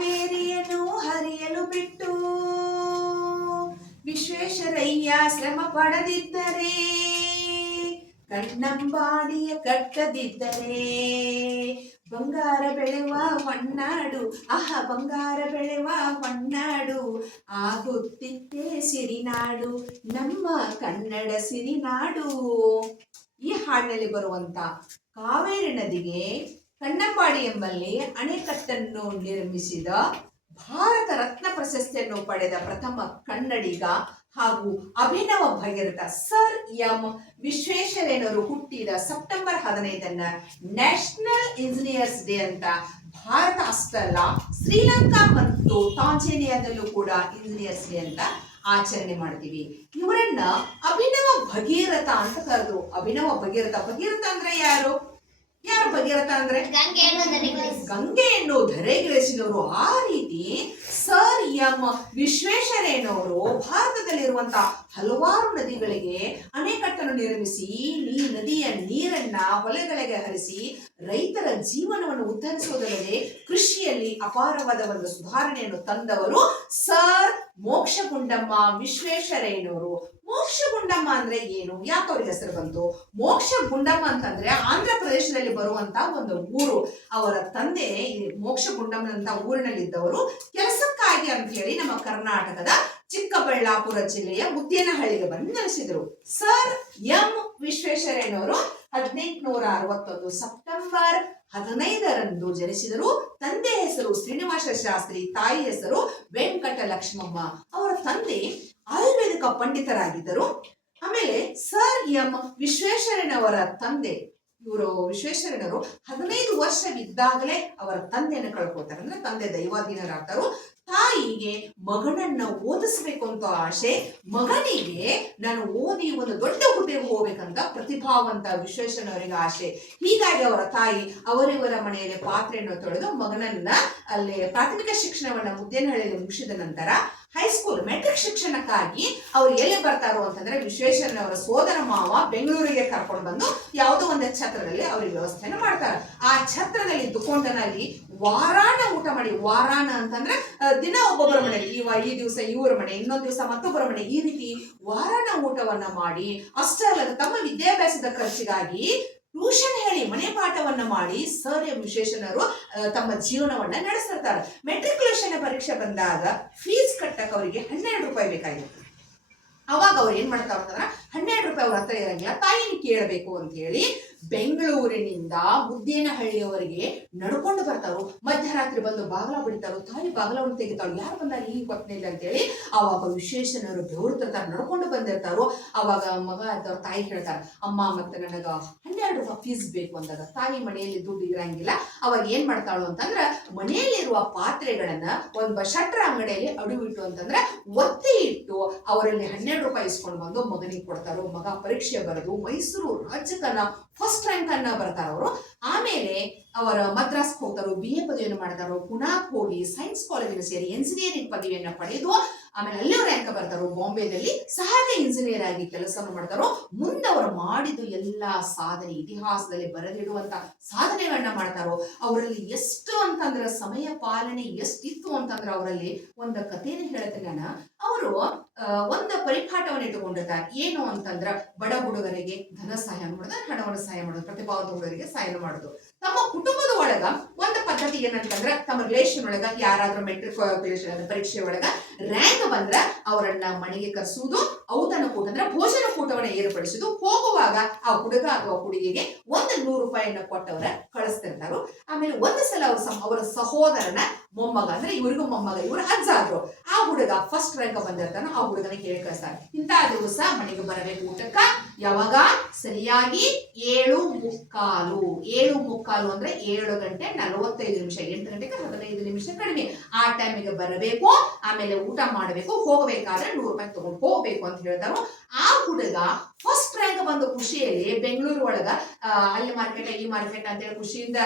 ಕಾವೇರಿಯನ್ನು ಹರಿಯಲು ಬಿಟ್ಟು ವಿಶ್ವೇಶ್ವರಯ್ಯ ಶ್ರಮ ಪಡದಿದ್ದರೆ, ಕಣ್ಣಂಬಾಡಿಯ ಕಟ್ಟದಿದ್ದರೆ, ಬಂಗಾರ ಬೆಳೆವ ಹೊನ್ನಾಡು, ಬಂಗಾರ ಬೆಳೆವ ಹೊನ್ನಾಡು ಆಗುತ್ತಿತ್ತೆ ಸಿರಿನಾಡು, ನಮ್ಮ ಕನ್ನಡ ಸಿರಿನಾಡು. ಈ ಹಾಡಿನಲ್ಲಿ ಬರುವಂತ ಕಾವೇರಿ ನದಿಗೆ ಕಣ್ಣಂಬಾಡಿ ಎಂಬಲ್ಲಿ ಅಣೆಕಟ್ಟನ್ನು ನಿರ್ಮಿಸಿದ, ಭಾರತ ರತ್ನ ಪ್ರಶಸ್ತಿಯನ್ನು ಪಡೆದ ಪ್ರಥಮ ಕನ್ನಡಿಗ ಹಾಗೂ ಅಭಿನವ ಭಗೀರಥ ಸರ್ ಎಂ ವಿಶ್ವೇಶ್ವರಯ್ಯನವರು ಹುಟ್ಟಿದ ಸೆಪ್ಟೆಂಬರ್ 15 ನ್ಯಾಷನಲ್ ಇಂಜಿನಿಯರ್ಸ್ ಡೇ ಅಂತ ಭಾರತ ಅಷ್ಟಲ್ಲ, ಶ್ರೀಲಂಕಾ ಮತ್ತು ತಾಂಜೇನಿಯಾದಲ್ಲೂ ಕೂಡ ಇಂಜಿನಿಯರ್ಸ್ ಡೇ ಅಂತ ಆಚರಣೆ ಮಾಡ್ತೀವಿ. ಇವರನ್ನ ಅಭಿನವ ಭಗೀರಥ ಅಂತ ಕರೆದ್ರು. ಅಭಿನವ ಭಗೀರಥ. ಭಗೀರಥ ಅಂದ್ರೆ ಯಾರು ಭಗೀರಥ ಅಂದ್ರೆ ಗಂಗೆಯನ್ನು ಧರೆಗಿಳಿಸಿದವರು. ಆ ರೀತಿ ಸರ್ ಎಂ ವಿಶ್ವೇಶ್ವರಯ್ಯನವರು ಭಾರತದಲ್ಲಿರುವಂತಹ ಹಲವಾರು ನದಿಗಳಿಗೆ ಅಣೆಕಟ್ಟನ್ನು ನಿರ್ಮಿಸಿ ನದಿಯ ನೀರನ್ನ ಹೊಲಗಳಿಗೆ ಹರಿಸಿ ರೈತರ ಜೀವನವನ್ನು ಉದ್ಧರಿಸುವುದಲ್ಲದೆ ಕೃಷಿಯಲ್ಲಿ ಅಪಾರವಾದ ಒಂದು ಸುಧಾರಣೆಯನ್ನು ತಂದವರು ಸರ್ ಮೋಕ್ಷಗುಂಡಮ್ಮ ವಿಶ್ವೇಶ್ವರಯ್ಯನವರು. ಮೋಕ್ಷಗುಂಡಮ್ಮ ಅಂದ್ರೆ ಏನು, ಯಾಕೆ ಅವ್ರಿಗೆ ಹೆಸರು ಬಂತು? ಮೋಕ್ಷಗುಂಡಮ್ಮ ಅಂತಂದ್ರೆ ಆಂಧ್ರ ಪ್ರದೇಶದಲ್ಲಿ ಬರುವಂತ ಒಂದು ಊರು. ಅವರ ತಂದೆ ಮೋಕ್ಷಗುಂಡಮ್ಮನಂತ ಊರಿನಲ್ಲಿದ್ದವರು ಕೆಲಸಕ್ಕಾಗಿ ಅಂತ ಹೇಳಿ ನಮ್ಮ ಕರ್ನಾಟಕದ ಚಿಕ್ಕಬಳ್ಳಾಪುರ ಜಿಲ್ಲೆಯ ಮುದ್ದೇನಹಳ್ಳಿಗೆ ಬಂದು ನೆಲೆಸಿದರು. ಸರ್ ಎಂ ವಿಶ್ವೇಶ್ವರಯ್ಯನವರು 1861 ಸೆಪ್ಟೆಂಬರ್ 15ರಂದು ಜನಿಸಿದರು. ತಂದೆ ಹೆಸರು ಶ್ರೀನಿವಾಸ ಶಾಸ್ತ್ರಿ, ತಾಯಿ ಹೆಸರು ವೆಂಕಟ ಲಕ್ಷ್ಮಮ್ಮ. ಅವರ ತಂದೆ ಆಯುರ್ವೇದಿಕ ಪಂಡಿತರಾಗಿದ್ದರು. ಆಮೇಲೆ ಸರ್ ಎಂ ವಿಶ್ವೇಶ್ವರಯ್ಯನವರ ತಂದೆ ವಿಶ್ವೇಶ್ವರಯ್ಯನವರು 15 ವರ್ಷವಿದ್ದಾಗಲೇ ಅವರ ತಂದೆಯನ್ನು ಕಳ್ಕೊಳ್ತಾರೆ. ಅಂದ್ರೆ ತಂದೆ ದೈವಾಧೀನರಾಗ್ತಾರು. ತಾಯಿಗೆ ಮಗನನ್ನ ಓದಿಸ್ಬೇಕು ಅಂತ ಆಸೆ, ಮಗನಿಗೆ ನಾನು ಓದಿ ಒಂದು ದೊಡ್ಡ ಹುದ್ದೆಗೆ ಹೋಗ್ಬೇಕಂತ ಪ್ರತಿಭಾವಂತ ವಿಶ್ವೇಶ್ವರಯ್ಯನವರಿಗೆ ಆಸೆ. ಹೀಗಾಗಿ ಅವರ ತಾಯಿ ಅವರಿವರ ಮನೆಯಲ್ಲಿ ಪಾತ್ರೆಯನ್ನು ತೊಳೆದು ಮಗನನ್ನ ಅಲ್ಲಿ ಪ್ರಾಥಮಿಕ ಶಿಕ್ಷಣವನ್ನ ಮುದ್ದೇನಹಳ್ಳಿಯಲ್ಲಿ ಮುಗಿಸಿದ ನಂತರ ಹೈಸ್ಕೂಲ್ ಮೆಟ್ರಿಕ್ ಶಿಕ್ಷಣಕ್ಕಾಗಿ ಅವ್ರು ಎಲ್ಲಿ ಬರ್ತಾರೋ ಅಂತಂದ್ರೆ ವಿಶ್ವೇಶ್ವರಯ್ಯನವರ ಸೋದರ ಮಾವ ಬೆಂಗಳೂರಿಗೆ ಕರ್ಕೊಂಡು ಬಂದು ಯಾವುದೋ ಒಂದು ಛತ್ರದಲ್ಲಿ ಅವ್ರಿಗೆ ವ್ಯವಸ್ಥೆನ ಮಾಡ್ತಾರೆ. ಆ ಛತ್ರದಲ್ಲಿ ದುಕೊಂಡನಲ್ಲಿ ವಾರಾನ ಊಟ ಮಾಡಿ, ವಾರಾನ ಅಂತಂದ್ರೆ ದಿನ ಒಬ್ಬೊಬ್ಬರ ಮನೆಯಲ್ಲಿ, ಈ ದಿವಸ ಇವರ ಮನೆ, ಇನ್ನೊಂದು ದಿವಸ ಮತ್ತೊಬ್ಬರ ಮನೆ, ಈ ರೀತಿ ವಾರಾನ ಊಟವನ್ನ ಮಾಡಿ, ಅಷ್ಟೇ ಅಲ್ಲದೆ ತಮ್ಮ ವಿದ್ಯಾಭ್ಯಾಸದ ಖರ್ಚಿಗಾಗಿ ಟ್ಯೂಷನ್ ಹೇಳಿ ಮನೆ ಪಾಠವನ್ನ ಮಾಡಿ ಸರ್ ಎಂ ವಿಶ್ವೇಶ್ವರಯ್ಯನವರು ತಮ್ಮ ಜೀವನವನ್ನ ನಡೆಸ್ತಿರ್ತಾರೆ. ಮೆಟ್ರಿಕ್ಯುಲೇಷನ್ ಪರೀಕ್ಷೆ ಬಂದಾಗ ಫೀಸ್ ಕಟ್ಟಕ್ಕೆ ಅವರಿಗೆ 12 ರೂಪಾಯಿ ಬೇಕಾಗಿತ್ತು. ಅವಾಗ ಅವ್ರು ಏನ್ ಮಾಡ್ತಾರೆ ಅಂತಂದ್ರೆ 12 ರೂಪಾಯಿ ಅವ್ರ ಹತ್ರ ಇರಂಗಿಲ್ಲ, ತಾಯಿನ ಕೇಳಬೇಕು ಅಂತ ಹೇಳಿ ಬೆಂಗಳೂರಿನಿಂದ ಮುದ್ದೇನಹಳ್ಳಿಯವರೆಗೆ ನಡ್ಕೊಂಡು ಬರ್ತಾರೋ. ಮಧ್ಯರಾತ್ರಿ ಬಂದು ಬಾಗಲ ಬಿಡ್ತಾರೋ, ತಾಯಿ ಬಾಗಲವನ್ನು ತೆಗಿತಾಳು, ಯಾರು ಬಂದಾರ ಈ ಕೊಟ್ಟನಿಲ್ಲ ಅಂತ ಹೇಳಿ. ಅವಾಗ ವಿಶ್ವೇಶ್ವರಯ್ಯನವರು ಬೆವರ್ತಿರ್ತಾರೆ, ನಡ್ಕೊಂಡು ಬಂದಿರ್ತಾರೋ. ಅವಾಗ ಮಗ ಅವ್ರ ತಾಯಿ ಹೇಳ್ತಾರೆ, ಅಮ್ಮ ಮತ್ತೆ ನನಗ 12 ರೂಪಾಯಿ ಫೀಸ್ ಬೇಕು ಅಂದಾಗ ತಾಯಿ ಮನೆಯಲ್ಲಿ ದುಡ್ಡು ಇರಂಗಿಲ್ಲ. ಅವಾಗ ಏನ್ ಮಾಡ್ತಾಳು ಅಂತಂದ್ರ ಮನೆಯಲ್ಲಿರುವ ಪಾತ್ರೆಗಳನ್ನ ಒಂದು ಶಟ್ರ ಅಂಗಡಿಯಲ್ಲಿ ಅಡುವಿಟ್ಟು ಅಂತಂದ್ರೆ ಒತ್ತಿ ಇಟ್ಟು ಅವರಲ್ಲಿ 12 ರೂಪಾಯಿ ಇಸ್ಕೊಂಡು ಬಂದು ಮಗನಿಗೆ ಕೊಡ್ತಾರೋ. ಮಗ ಪರೀಕ್ಷೆ ಬರೆದು ಮೈಸೂರು ರಾಜ್ಯಕ್ಕನ್ನ ಫಸ್ಟ್ ರ್ಯಾಂಕ್ ಅನ್ನ ಬರ್ತಾರ ಅವರು. ಆಮೇಲೆ ಅವರ ಮದ್ರಾಸ್ಗೆ ಹೋಗ್ತಾರೋ, BA ಪದವಿಯನ್ನು ಮಾಡ್ತಾರೋ, ಪುನಾಕ್ ಹೋಗಿ ಸೈನ್ಸ್ ಕಾಲೇಜಿನ ಸೇರಿ ಎಂಜಿನಿಯರಿಂಗ್ ಪದವಿಯನ್ನ ಪಡೆದು ಆಮೇಲೆ ಅಲ್ಲೇ ರ್ಯಾಂಕ್ ಬರ್ತಾರೋ. ಬಾಂಬೆದಲ್ಲಿ ಸಹಾಯಕ ಇಂಜಿನಿಯರ್ ಆಗಿ ಕೆಲಸವನ್ನು ಮಾಡ್ತಾರೋ. ಮುಂದೆ ಅವರು ಮಾಡಿದ್ದು ಎಲ್ಲಾ ಸಾಧನೆ ಇತಿಹಾಸದಲ್ಲಿ ಬರೆದಿಡುವಂತ ಸಾಧನೆಗಳನ್ನ ಮಾಡ್ತಾರೋ. ಅವರಲ್ಲಿ ಎಷ್ಟು ಅಂತಂದ್ರೆ ಸಮಯ ಪಾಲನೆ ಎಷ್ಟಿತ್ತು ಅಂತಂದ್ರೆ ಅವರಲ್ಲಿ ಒಂದು ಕಥೆನ ಹೇಳ್ತೀನಿ ನಾನು. ಅವರು ಒಂದು ಪರಿಪಾಠವನ್ನು ಇಟ್ಟುಕೊಂಡಿರ್ತಾರೆ. ಏನು ಅಂತಂದ್ರ ಬಡ ಹುಡುಗರಿಗೆ ಧನ ಸಹಾಯ ಮಾಡೋದು, ಹಣವನ್ನು ಸಹಾಯ ಮಾಡೋದು, ಪ್ರತಿಭಾವಂತ ಹುಡುಗರಿಗೆ ಸಹಾಯ ಮಾಡೋದು. ತಮ್ಮ ಕುಟುಂಬದ ಒಳಗ ಒಂದು ಪದ್ಧತಿ ಏನಂತಂದ್ರ ತಮ್ಮ ರಿಲೇಷನ್ ಒಳಗ ಯಾರಾದ್ರೂ ಮೆಟ್ರಿಕ್ಯುಲೇಷನ್ ಪರೀಕ್ಷೆ ಒಳಗ ರ್ಯಾಂಕ್ ಬಂದ್ರ ಅವರನ್ನ ಮನೆಗೆ ಕರೆಸುವುದು, ಔತಣ ಕೂಟ ಅಂದ್ರೆ ಭೋಜನ ಕೂಟವನ್ನ ಏರ್ಪಡಿಸುವುದು. ಹೋಗುವಾಗ ಆ ಹುಡುಗ ಅಥವಾ ಹುಡುಗಿಗೆ 100 ರೂಪಾಯಿಯನ್ನ ಕೊಟ್ಟವರ ಕಳಿಸ್ತಿರ್ತಾರೋ. ಆಮೇಲೆ ಒಂದು ಸಲ ಅವರ ಸಹೋದರನ ಮೊಮ್ಮಗ ಅಂದ್ರೆ ಇವ್ರಿಗೂ ಮೊಮ್ಮಗ, ಇವ್ರ ಅಜ್ಜ ಆದ್ರು. ಆ ಹುಡುಗ ಫಸ್ಟ್ ರ್ಯಾಂಕ್ ಬಂದಿರ್ತಾನ. ಆ ಹುಡುಗನ ಕೇಳಿ ಕಳಿಸ್ತಾರೆ, ಇಂಥ ದಿವಸ ಮನೆಗೆ ಬರಬೇಕು ಊಟಕ್ಕ. ಯಾವಾಗ? ಸರಿಯಾಗಿ 7:15. 7:15 ಅಂದ್ರೆ 7:45. 8 ಗಂಟೆಗೆ 15 ನಿಮಿಷ ಕಡಿಮೆ. ಆ ಟೈಮಿಗೆ ಬರಬೇಕು. ಆಮೇಲೆ ಊಟ ಮಾಡಬೇಕು. ಹೋಗಬೇಕಾದ್ರೆ 100 ರೂಪಾಯಿ ತಗೊಂಡು ಹೋಗ್ಬೇಕು ಅಂತ ಹೇಳ್ತಾರೋ. ಆ ಹುಡುಗ ಫಸ್ಟ್ ರ್ಯಾಂಕ್ ಬಂದ ಖುಷಿಯಲ್ಲಿ ಬೆಂಗಳೂರು ಒಳಗ ಅಲ್ಲಿ ಮಾರ್ಕೆಟ್ ಈ ಮಾರ್ಕೆಟ್ ಅಂತ ಹೇಳಿ ಖುಷಿಯಿಂದ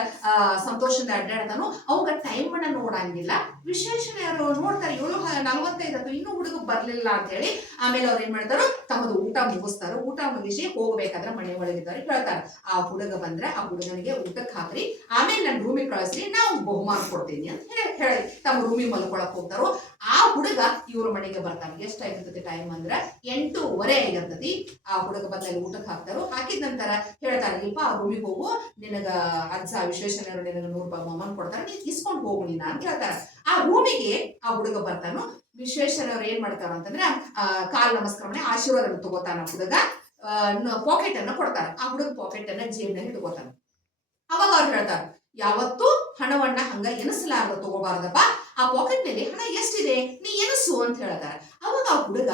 ಸಂತೋಷದಿಂದ ಅಡ್ಡಾಡ್ತಾನು. ಅವಾಗ ಟೈಮ್ ಅನ್ನ ನೋಡ ಕೊಡಂಗಿಲ್ಲ. ವಿಶ್ವೇಶ್ವರಯ್ಯರು ನೋಡ್ತಾರೆ 7:45 ಇನ್ನೂ ಹುಡುಗ ಬರ್ಲಿಲ್ಲ ಅಂತ ಹೇಳಿ ಆಮೇಲೆ ಅವ್ರು ಏನ್ ಮಾಡ್ತಾರೋ ತಮ್ಮದು ಊಟ ಮುಗಿಸ್ತಾರೋ. ಊಟ ಮುಗಿಸಿ ಹೋಗ್ಬೇಕಾದ್ರೆ ಮನೆ ಒಳಗಿದ್ದವ್ರು ಕೇಳ್ತಾರೆ, ಆ ಹುಡುಗ ಬಂದ್ರೆ ಆ ಹುಡುಗನಿಗೆ ಊಟಕ್ಕೆ ಹಾಕ್ರಿ, ಆಮೇಲೆ ನನ್ನ ರೂಮಿಗೆ ಕಳಿಸ್ರಿ, ನಾವು ಬಹುಮಾನ ಕೊಡ್ತೀನಿ ಅಂತ ಹೇಳಿ ತಮ್ಮ ರೂಮಿಗೆ ಮಲ್ಕೊಳಕ್ ಹೋಗ್ತಾರೋ. ಆ ಹುಡುಗ ಇವ್ರ ಮನೆಗೆ ಬರ್ತಾನೆ. ಎಷ್ಟಾಗಿರ್ತದೆ ಟೈಮ್ ಅಂದ್ರೆ 8:15 ಆಗಿರ್ತತಿ. ಆ ಹುಡುಗ ಬಂದಲ್ಲಿ ಊಟಕ್ಕೆ ಹಾಕ್ತಾರೋ. ಹಾಕಿದ ನಂತರ ಹೇಳ್ತಾರೆ, ಇಲ್ಪ ಆ ರೂಮಿಗೆ ಹೋಗು, ನಿನಗ ಅಜ್ಜ ವಿಶ್ವೇಶ್ವರಯ್ಯರು ನಿನಗೆ 100 ರೂಪಾಯಿ ಬಹುಮಾನ ಕೊಡ್ತಾರೆ, ನೀನ್ ಇಸ್ಕೊಂಡು ಹೋಗು ನೀನ ಅಂತ ಹೇಳ್ತಾರೆ. ಆ ರೂಮಿಗೆ ಆ ಹುಡುಗ ಬರ್ತಾನು. ವಿಶ್ವೇಶ್ವರಯ್ಯರು ಏನ್ ಮಾಡ್ತಾರ ಅಂತಂದ್ರೆ ಕಾಲ್ ನಮಸ್ಕಾರ ಮಾಡಿ ಆಶೀರ್ವಾದ ತಗೋತಾನ. ಹುಡುಗ ಪಾಕೆಟ್ ಅನ್ನ ಕೊಡ್ತಾರೆ. ಆ ಹುಡುಗ ಪಾಕೆಟ್ ಅನ್ನ ಜೇಬಿನಲ್ಲಿ ಇಟ್ಕೋತಾನೆ. ಅವಾಗ ಅವ್ರು ಹೇಳ್ತಾರೆ, ಯಾವತ್ತೂ ಹಣವನ್ನ ಹಂಗ ಎನಿಸಲಾರ್ದ ತಗೋಬಾರ್ದಪ್ಪ, ಆ ಪಾಕೆಟ್ ನಲ್ಲಿ ಹಣ ಎಷ್ಟಿದೆ ನೀ ಎನಸು ಅಂತ ಹೇಳ್ತಾರೆ. ಅವಾಗ ಆ ಹುಡುಗ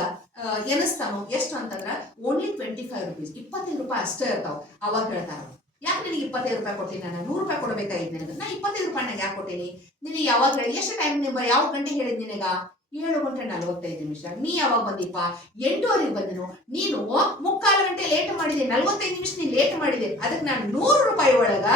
ಎನಿಸ್ತಾನು. ಎಷ್ಟು ಅಂತಂದ್ರ ಓನ್ಲಿ 25 ರೂಪೀಸ್, 25 ರೂಪಾಯಿ ಅಷ್ಟೇ ಇರ್ತಾವ. ಅವಾಗ ಹೇಳ್ತಾರ, ಯಾಕೆ ನಿನಗೆ 25 ರೂಪಾಯಿ ಕೊಟ್ಟಿನಿ, ನಾನು 100 ರೂಪಾಯಿ ಕೊಡಬೇಕಾಗಿತ್ತು ನಿನಗೆ, ನಾ 25 ರೂಪಾಯಿನಾಗ ಯಾಕೆ ಕೊಟ್ಟೀನಿ, ನಿನಗೆ ಯಾವಾಗ ಹೇಳಿ, ಎಷ್ಟು ಟೈಮ್ ಯಾವ ಗಂಟೆ ಹೇಳಿದ್ ನಿನಗ, 7:45. ನೀ ಯಾವಾಗ ಬಂದಿಪ್ಪ, 8:15 ಬಂದನು. ನೀನು 3/4 ಗಂಟೆ ಲೇಟ್ ಮಾಡಿದೆ, 45 ನಿಮಿಷ ನೀನ್ ಲೇಟ್ ಮಾಡಿದೆ, ಅದಕ್ಕೆ ನಾನು 100 ರೂಪಾಯಿ ಒಳಗ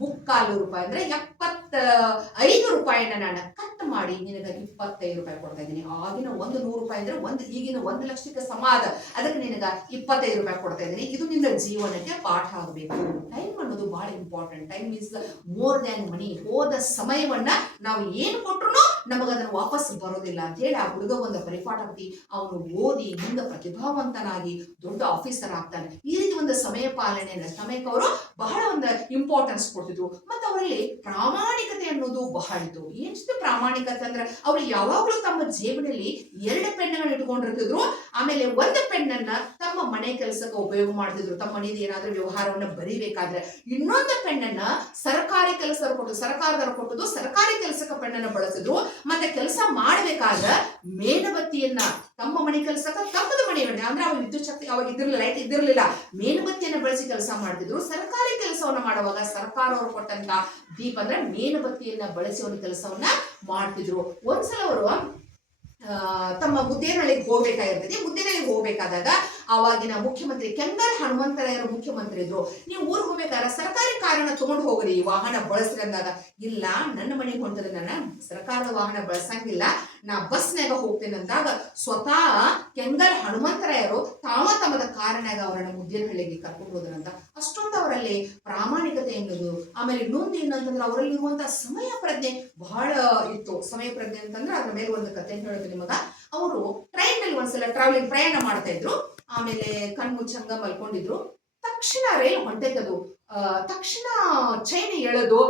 3/4 ರೂಪಾಯಿ ಅಂದ್ರೆ 75 ರೂಪಾಯಿನ ನಾನು ಕಟ್ ಮಾಡಿ ನಿನಗೆ 25 ರೂಪಾಯಿ ಕೊಡ್ತಾ ಇದ್ದೀನಿ. ಆಗಿನ 100 ರೂಪಾಯಿ ಅಂದ್ರೆ ಈಗಿನ 1,00,000ಕ್ಕೆ ಸಮ ಅದ. ಅದಕ್ಕೆ ನಿನಗ 25 ರೂಪಾಯಿ ಕೊಡ್ತಾ ಇದ್ದೀನಿ. ಇದು ನಿನ್ನ ಜೀವನಕ್ಕೆ ಪಾಠ ಆಗಬೇಕು. ಟೈಮ್ ಅನ್ನೋದು ಬಹಳ important. Time is more than money. ಹೋದ ಸಮಯವನ್ನ ನಾವು ಏನ್ ಕೊಟ್ರು ನಮಗ ಅದನ್ನ ವಾಪಸ್ ಬರೋದಿಲ್ಲ ಅಂತ ಹೇಳಿ ಆ ಹುಡುಗ ಒಂದು ಪರಿಪಾಠ ಆಗ್ತಿ. ಅವನು ಓದಿ ಮುಂದೆ ಪ್ರತಿಭಾವಂತನಾಗಿ ದೊಡ್ಡ ಆಫೀಸರ್ ಆಗ್ತಾನೆ. ಈ ರೀತಿ ಒಂದು ಸಮಯ ಪಾಲನೆಯನ್ನ ಸಮಯಕ್ಕೆ ಅವರು ಬಹಳ ಒಂದು ಇಂಪಾರ್ಟೆನ್ಸ್ ಕೊಡ್ತಿದ್ರು. ಮತ್ತೆ ಅವರಲ್ಲಿ ಪ್ರಾಮಾಣಿಕತೆ ಅನ್ನೋದು ಬಹಳ ಇತ್ತು. ಎಷ್ಟು ಪ್ರಾಮಾಣಿಕತೆ ಅಂದ್ರೆ ಅವ್ರು ಯಾವಾಗ್ಲೂ ತಮ್ಮ ಜೇಬಿನಲ್ಲಿ 2 ಪೆನ್ನುಗಳನ್ನ ಇಟ್ಕೊಂಡಿರ್ತಿದ್ರು. ಆಮೇಲೆ ಒಂದು ಪೆನ್ನನ್ನ ತಮ್ಮ ಮನೆ ಕೆಲಸಕ್ಕೆ ಉಪಯೋಗ ಮಾಡ್ತಿದ್ರು. ತಮ್ಮ ಮನೇಲಿ ಏನಾದ್ರೂ ವ್ಯವಹಾರವನ್ನ ಬರಿಬೇಕಾದ್ರೆ ಇನ್ನೊಂದು ಪೆನ್ನನ್ನ ಸರ್ಕಾರಿ ಸರ್ಕಾರದವರು ಕೊಟ್ಟದ್ದು ಸರ್ಕಾರಿ ಕೆಲಸಕ್ಕೆ ಪೆನ್ನನ್ನ ಬಳಸಿದ್ರು. ಮತ್ತೆ ಕೆಲಸ ಮಾಡ್ಬೇಕಾದ್ರೆ ಮೇಣಬತ್ತಿಯನ್ನ ತಮ್ಮ ಮನೆ ಕೆಲಸಕ್ಕೆ ತಮ್ಮದ ಮನೆ ಅಂದ್ರೆ ಅವಾಗ ವಿದ್ಯುತ್ ಶಕ್ತಿ ಅವಾಗ ಇದಿರ್ಲಿಲ್ಲ, ಲೈಟ್ ಇದಿರ್ಲಿಲ್ಲ. ಮೇಣಬತ್ತಿಯನ್ನ ಬಳಸಿ ಕೆಲಸ ಮಾಡ್ತಿದ್ರು. ಸರ್ಕಾರಿ ಕೆಲಸವನ್ನ ಮಾಡುವಾಗ ಸರ್ಕಾರ ಅವರು ಕೊಟ್ಟಂತ ದೀಪ ಅಂದ್ರೆ ಮೇಣಬತ್ತಿಯನ್ನ ಬಳಸಿ ಒಂದು ಕೆಲಸವನ್ನ ಮಾಡ್ತಿದ್ರು. ಒಂದ್ಸಲ ಅವರು ತಮ್ಮ ಮುದ್ದೇನಹಳ್ಳಿಗೆ ಹೋಗ್ಬೇಕಾಗಿರ್ತದೆ. ಮುದ್ದೇನಹಳ್ಳಿಗೆ ಹೋಗ್ಬೇಕಾದಾಗ ಅವಾಗಿನ ಮುಖ್ಯಮಂತ್ರಿ ಕೆಂಗಲ್ ಹನುಮಂತರಾಯರು ಮುಖ್ಯಮಂತ್ರಿ ಇದ್ರು. ನೀವು ಊರಿಗೆ ಹೋಗ್ಬೇಕಾದ್ರೆ ಸರ್ಕಾರಿ ಕಾರನ್ನ ತಗೊಂಡು ಹೋಗ್ರಿ, ವಾಹನ ಬಳಸ್ರಿ ಅಂದಾಗ, ಇಲ್ಲ ನನ್ನ ಮನೆಗೆ ಹೊಂಟದ ನಾನು ಸರ್ಕಾರದ ವಾಹನ ಬಳಸಂಗಿಲ್ಲ, ನಾ ಬಸ್ನಾಗ ಹೋಗ್ತೇನೆ ಅಂದಾಗ ಸ್ವತಃ ಕೆಂಗಲ್ ಹನುಮಂತರಾಯರು ತಮ್ಮದ ಕಾರನಾಗ ಅವರನ್ನ ಮುದ್ದೇನಹಳ್ಳಿಗೆ ಕರ್ಕೊಂಡು ಹೋದ್ರಂತ. ಅಷ್ಟೊಂದು ಅವರಲ್ಲಿ ಪ್ರಾಮಾಣಿಕತೆ ಎನ್ನುವುದು. ಆಮೇಲೆ ಇನ್ನೊಂದು ಏನಂತಂದ್ರೆ ಅವರಲ್ಲಿ ಇರುವಂತಹ ಸಮಯ ಪ್ರಜ್ಞೆ ಬಹಳ ಇತ್ತು. ಸಮಯ ಪ್ರಜ್ಞೆ ಅಂತಂದ್ರೆ ಅದ್ರ ಮೇಲೆ ಒಂದು ಕತೆ ಹೇಳೋದು ನಿಮಗ. ಅವರು ಟ್ರೈನ್ ನಲ್ಲಿ ಒಂದ್ಸಲ ಟ್ರಾವೆಲಿಂಗ್ ಪ್ರಯಾಣ ಮಾಡ್ತಾ ಇದ್ರು. ಆಮೇಲೆ ಕಣ್ಮುಚ್ಚಂಗ ಮಲ್ಕೊಂಡಿದ್ರು. ತಕ್ಷಣ ರೈಲ್ ಹೊಂಟೈತದು. ತಕ್ಷಣ ಚೈನ್ ಎಳೆದು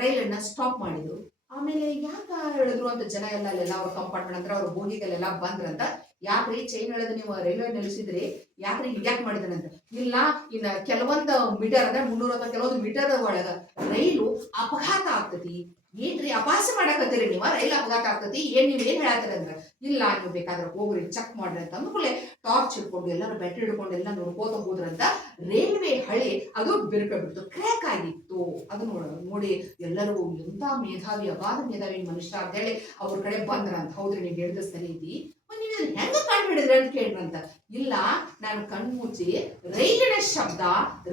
ರೈಲನ್ನ ಸ್ಟಾಪ್ ಮಾಡಿದ್ರು. ಆಮೇಲೆ ಯಾಕ ಹೇಳಿದ್ರು ಅಂತ ಜನ ಅಲ್ಲೆಲ್ಲ ಅವ್ರ ಕಂಪಾರ್ಟ್ಮೆಂಟ್ ಅಂದ್ರೆ ಅವ್ರ ಬೋಗಿಗಳೆಲ್ಲ ಬಂದ್ರಂತ. ಯಾಕ್ರಿ ಚೈನ್ ಎಳೆದು ನೀವು ರೈಲ್ವೆ ನಿಲ್ಲಿಸಿದ್ರಿ, ಯಾಕ್ರಿ ಯಾಕೆ ಮಾಡಿದನಂತ. ಇಲ್ಲ, ಇನ್ನ ಕೆಲವೊಂದು ಮೀಟರ್ ಅಂದ್ರೆ 360 ಕೆಲವೊಂದು ಮೀಟರ್ ಒಳಗ ರೈಲು ಅಪಘಾತ ಆಗ್ತತಿ. ಏನ್ರಿ ಅಪಹಾಸ್ಯ ಮಾಡಕತ್ತೀರಿ ನೀವು, ರೈಲ್ ಅಪಘಾತ ಆಗ್ತತಿ, ನೀವ್ ಏನ್ ಹೇಳತ್ತೀರಿ ಅಂದ್ರೆ, ಇಲ್ಲ ನೀವು ಬೇಕಾದ್ರೆ ಹೋಗ್ರಿ ಚೆಕ್ ಮಾಡ್ರಿ ಅಂತ ಅಂದ್ಮೇಲೆ ಟಾರ್ಚ್ ಹಿಡ್ಕೊಂಡು ಎಲ್ಲರೂ ಬ್ಯಾಟ್ರಿ ಹಿಡ್ಕೊಂಡು ಎಲ್ಲ ನೋಡ್ಕೋತ ಹೋದ್ರಂತ. ರೈಲ್ವೆ ಹಳಿ ಅದು ಬಿರುಪೆ ಬಿಡ್ತು, ಕ್ರ್ಯಾಕ್ ಆಗಿತ್ತು. ಅದು ನೋಡಿ ಎಲ್ಲರೂ ಎಂತ ಮೇಧಾವಿ, ಅಗಾಧ ಮೇಧಾವಿ ಮನುಷ್ಯ ಅಂತ ಹೇಳಿ ಅವ್ರ ಕಡೆ ಬಂದ್ರಂತ. ಹೌದ್ರಿ ನೀವ್ ಹೇಳಿದ ಸರಿ ಐತಿ, ನೀವು ಹೆಂಗ ಕಂಡು ಹಿಡಿದ್ರಿ ಅಂತ ಕೇಳ್ರಂತ. ಇಲ್ಲ, ನಾನು ಕಣ್ಮುಚ್ಚಿ ರೈಲಿನ ಶಬ್ದ,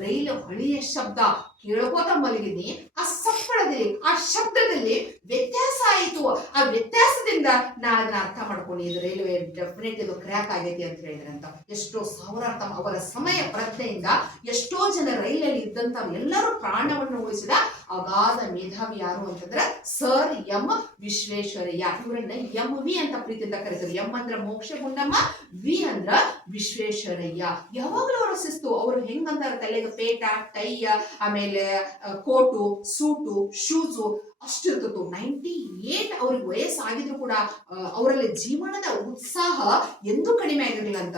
ರೈಲು ಹಳಿಯ ಶಬ್ದ ಕೇಳ್ಕೋತ ಮಲಗಿದ್ನಿ. ಆ ಸಪ್ಪಳದಲ್ಲಿ ಆ ಶಬ್ದದಲ್ಲಿ ವ್ಯತ್ಯಾಸ ಆಯಿತು. ಆ ವ್ಯತ್ಯಾಸದಿಂದ ನಾ ಅದನ್ನ ಅರ್ಥ ಮಾಡ್ಕೊಂಡು ಇದು ರೈಲ್ವೆ ಡೆಫಿನೆಟ್ ಇದು ಕ್ರ್ಯಾಕ್ ಆಗೈತಿ ಅಂತ ಹೇಳಿದ್ರಂತ. ಎಷ್ಟೋ ಸಾವಿರಾರು ಅವರ ಸಮಯ ಪ್ರಜ್ಞೆಯಿಂದ ಎಷ್ಟೋ ಜನ ರೈಲಲ್ಲಿ ಇದ್ದಂತ ಎಲ್ಲರೂ ಪ್ರಾಣವನ್ನು ಉಳಿಸಿದ ಅಗಾಧ ಮೇಧಾವಿ ಯಾರು ಅಂತಂದ್ರೆ ಸರ್ ಎಂ ವಿಶ್ವೇಶ್ವರಯ್ಯ. ಇವರನ್ನ MV ಅಂತ ಪ್ರೀತಿಯಿಂದ ಕರೀತಾರೆ. ಎಂ ಅಂದ್ರ ಮೋಕ್ಷ ಗುಂಡಮ್ಮ, ವಿ ಅಂದ್ರ ವಿಶ್ವೇಶ್ವರಯ್ಯ. ಯಾವಾಗಲೂ ಅವರ ಶಿಸ್ತು. ಅವರು ಹೆಂಗಂತಾರೆ, ತಲೆಗೆ ಪೇಟ, ಟೈ, ಆಮೇಲೆ ಕೋಟು, ಸೂಟು, ಶೂಸು ಅಷ್ಟಿರ್ತಿತ್ತು. 98 ಅವ್ರಿಗೆ ವಯಸ್ಸಾಗಿದ್ರು ಕೂಡ ಅವರಲ್ಲಿ ಜೀವನದ ಉತ್ಸಾಹ ಎಂದೂ ಕಡಿಮೆ ಆಗಿರ್ಲಿಲ್ಲ ಅಂತ.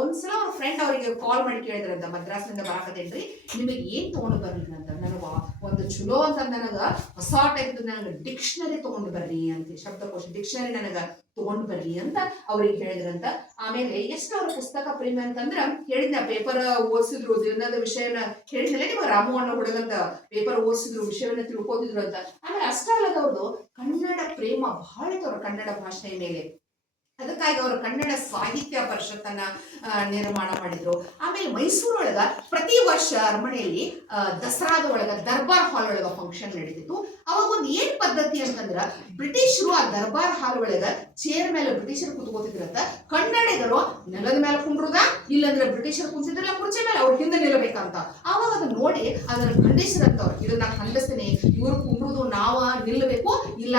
ಒಂದ್ಸಲ ಅವ್ರ ಫ್ರೆಂಡ್ ಅವರಿಗೆ ಕಾಲ್ ಮಾಡಿ ಕೇಳಿದ್ರಂತ, ಮದ್ರಾಸ್ನಿಂದ ಬರಾಕತ್ತೇನ್ರಿ, ನಿಮಗೆ ಏನ್ ತಗೊಂಡು ಬರ್ಲಿ ಅಂತ. ನನಗ ಒಂದು ಚಲೋ ಅಂತ ನನಗ ಹೊಸ ಟೈಪ್ ನನಗೆ ಡಿಕ್ಷನರಿ ತಗೊಂಡು ಬರ್ರಿ ಅಂತ, ಶಬ್ದಕೋಶ ಡಿಕ್ಷನರಿ ನನಗ ತಗೊಂಡು ಬರ್ರಿ ಅಂತ ಅವ್ರಿಗೆ ಹೇಳಿದ್ರಂತ. ಆಮೇಲೆ ಎಷ್ಟು ಅವ್ರ ಪುಸ್ತಕ ಪ್ರೇಮ ಅಂತಂದ್ರ ಹೇಳಿದ್ನ, ಪೇಪರ್ ಓದಿಸಿದ್ರು, ಜೀವನದ ವಿಷಯನ ಹೇಳಿದ್ನಲ್ಲ ನಿಮಗೆ, ರಾಮು ಅನ್ನೋ ಹುಡುಗಂತ ಪೇಪರ್ ಓದಿಸಿದ್ರು, ವಿಷಯವನ್ನ ತಿಳ್ಕೋತಿದ್ರು ಅಂತ. ಆಮೇಲೆ ಅಷ್ಟೇ ಅಲ್ಲದವ್ರದ್ದು ಕನ್ನಡ ಪ್ರೇಮ ಬಹಳ ಇತ್ತು, ಅವ್ರ ಕನ್ನಡ ಭಾಷೆಯ ಮೇಲೆ. ಅದಕ್ಕಾಗಿ ಅವರು ಕನ್ನಡ ಸಾಹಿತ್ಯ ಪರಿಷತ್ತನ್ನ ನಿರ್ಮಾಣ ಮಾಡಿದ್ರು. ಆಮೇಲೆ ಮೈಸೂರೊಳಗ ಪ್ರತಿ ವರ್ಷ ಅರಮನೆಯಲ್ಲಿ ದಸರಾದ ಒಳಗ ದರ್ಬಾರ್ ಹಾಲ್ ಒಳಗ ಫಂಕ್ಷನ್ ನಡೀತಿತ್ತು. ಅವಾಗ ಒಂದು ಏನ್ ಪದ್ಧತಿ ಅಂತಂದ್ರ ಬ್ರಿಟಿಷರು ಆ ದರ್ಬಾರ್ ಹಾಲ್ ಒಳಗ ಚೇರ್ ಮೇಲೆ ಬ್ರಿಟಿಷರು ಕುತ್ಕೋತಿದ್ರಂತ, ಕನ್ನಡಿಗರು ನೆಲದ ಮೇಲೆ ಕುಂಡ್ರುದ, ಇಲ್ಲಂದ್ರೆ ಬ್ರಿಟಿಷರು ಕುಂತಿದ್ರಲ್ಲ ಕುರ್ಚಿ ಮೇಲೆ ಅವ್ರ ಹಿಂದೆ ನಿಲ್ಲಬೇಕಂತ. ಅವಾಗ ಅದನ್ನ ನೋಡಿ ಅದನ್ನ ಖಂಡಿಸಿದಂತವ್ರು, ಇದನ್ನ ಖಂಡಿಸ್ತೀನಿ, ಇವ್ರು ಕುಂಡ್ರುದು ನಾವ ನಿಲ್ಲಬೇಕು, ಇಲ್ಲ